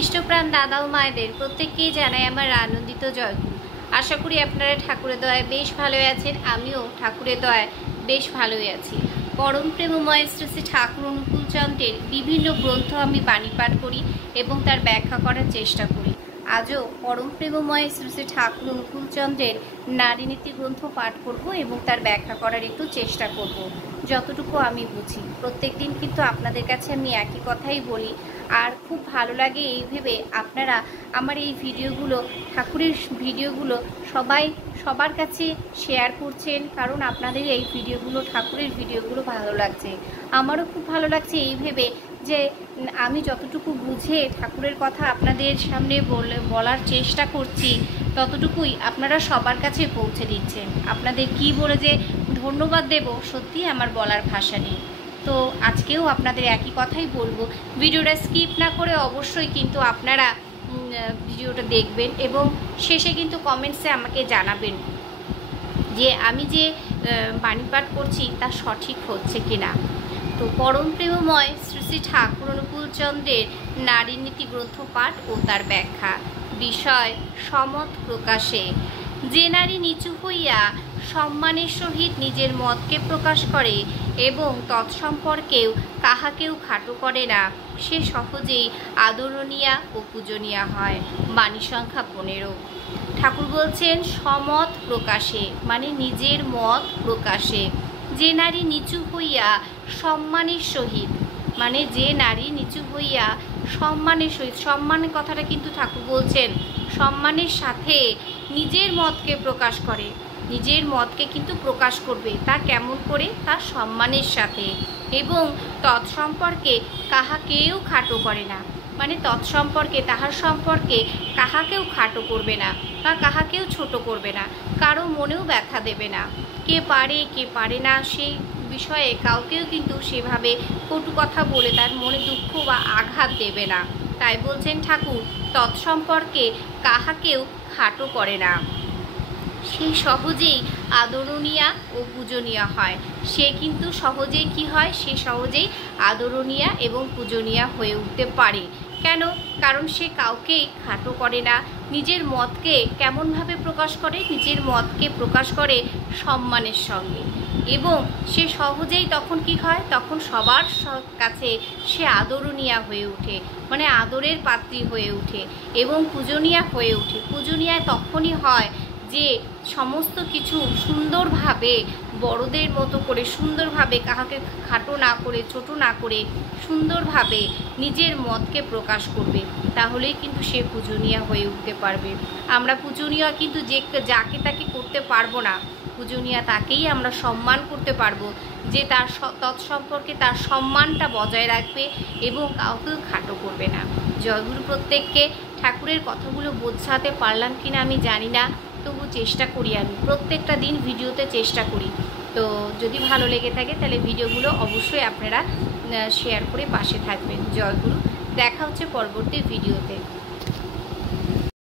ইষ্টপ্রাণ দাদা ও মায়েদের প্রত্যেককেই জানাই আমার আনন্দিত জয়গুরু। আশা করি আপনারা ঠাকুরের দয়ায় বেশ ভালোই আছেন। আমিও ঠাকুরের দয়ায় বেশ ভালোই আছি। পরম প্রেমময় শ্রী শ্রী ঠাকুর অনুকূলচন্দ্রের বিভিন্ন গ্রন্থ আমি বাণী পাঠ করি এবং তার ব্যাখ্যা করার চেষ্টা করি। আজও পরম প্রেমময় শ্রী শ্রী ঠাকুর অনুকূলচন্দ্রের নারীনীতি গ্রন্থ পাঠ করব এবং তার ব্যাখ্যা করার একটু চেষ্টা করব যতটুকু আমি বুঝি। প্রত্যেক দিন কিন্তু আপনাদের কাছে আমি একই কথাই বলি, আর খুব ভালো লাগে এই ভেবে আপনারা আমার এই ভিডিওগুলো, ঠাকুরের ভিডিওগুলো সবার কাছে শেয়ার করছেন, কারণ আপনাদের এই ভিডিওগুলো, ঠাকুরের ভিডিওগুলো ভালো লাগছে। আমারও খুব ভালো লাগছে এই ভেবে যে আমি যতটুকু বুঝে ঠাকুরের কথা আপনাদের সামনে বলার চেষ্টা করছি, ততটুকুই আপনারা সবার কাছে পৌঁছে দিচ্ছেন। আপনাদের কি বলে যে ধন্যবাদ দেব, সত্যি আমার বলার ভাষা নেই। তো আজকেও আপনাদের একই কথাই বলবো, ভিডিওটা স্কিপ না করে অবশ্যই কিন্তু আপনারা ভিডিওটা দেখবেন এবং শেষে কিন্তু কমেন্টসে আমাকে জানাবেন যে আমি যে বাণী পাঠ করছি তা সঠিক হচ্ছে কিনা। তো পরম প্রেমময় শ্রী শ্রী ঠাকুর অনুকূলচন্দ্রের নারীনীতি গ্রন্থ পাঠ ও তার ব্যাখ্যা। বিষয় সমত প্রকাশে। যে নারী নিচু হইয়া সম্মানের সহিত নিজের মতকে প্রকাশ করে এবং তৎসম্পর্কেও কাহাকেও খাটো করে না, সে সহজেই আদরণীয়া ও পূজনীয়া হয়। বাণী সংখ্যা 15। ঠাকুর বলছেন সমত প্রকাশে, মানে নিজের মত প্রকাশে। যে নারী নিচু হইয়া সম্মানের সহিত, মানে যে নারী নিচু হইয়া সম্মানের সহিত, সম্মানের কথাটা কিন্তু ঠাকুর বলছেন সম্মানের সাথে নিজের মতকে প্রকাশ করে, নিজের মতকে কিন্তু প্রকাশ করবে। তা কেমন করে? তার সম্মানের সাথে, এবং তৎসম্পর্কে কাহাকেও খাটো করে না, মানে তৎসম্পর্কে, তাহার সম্পর্কে কাহাকেও খাটো করবে না বা কাহাকেও ছোট করবে না, কারো মনেও ব্যথা দেবে না। কে পারে কে পারে না সেই বিষয়ে কাউকেও কিন্তু সেভাবে কটু কথা বলে তার মনে দুঃখ বা আঘাত দেবে না। তাই বলছেন ঠাকুর, তৎসম্পর্কে কাহাকেও খাটো করে না, সে সহজেই আদরণীয়া ও পূজনীয়া হয়। সে কিন্তু সহজেই কি হয়? সে সহজেই আদরণীয়া এবং পূজনীয়া হয়ে উঠতে পারে। কেন? কারণ সে কাউকেই খাটো করে না। নিজের মতকে কেমনভাবে প্রকাশ করে? নিজের মতকে প্রকাশ করে সম্মানের সঙ্গে, এবং সে সহজেই তখন কি হয়? তখন সবার কাছে সে আদরণীয়া হয়ে ওঠে, মানে আদরের পাত্রী হয়ে ওঠে এবং পূজনীয়া হয়ে ওঠে। পূজনীয়া তখনই হয় যে সমস্ত কিছু সুন্দরভাবে, বড়দের মতো করে সুন্দরভাবে, কাহাকে খাটো না করে, ছোট না করে, সুন্দরভাবে নিজের মতকে প্রকাশ করবে। তাহলেই কিন্তু সে পূজনীয়া হয়ে উঠতে পারবে। আমরা পূজনীয়া কিন্তু যাকে তাকে করতে পারবো না, পূজনীয়া তাকেই আমরা সম্মান করতে পারবো যে তার তৎসম্পর্কে তার সম্মানটা বজায় রাখবে এবং কাউকেও খাটো করবে না। জয়গুরু প্রত্যেককে। ঠাকুরের কথাগুলো বোঝাতে পারলাম কিনা আমি জানি না, তবু চেষ্টা করি, আমি প্রত্যেকটা দিন ভিডিওতে চেষ্টা করি। তো যদি ভালো লেগে থাকে তাহলে ভিডিওগুলো অবশ্যই আপনারা শেয়ার করে পাশে থাকবেন। জয়গুরু। দেখা হচ্ছে পরবর্তী ভিডিওতে।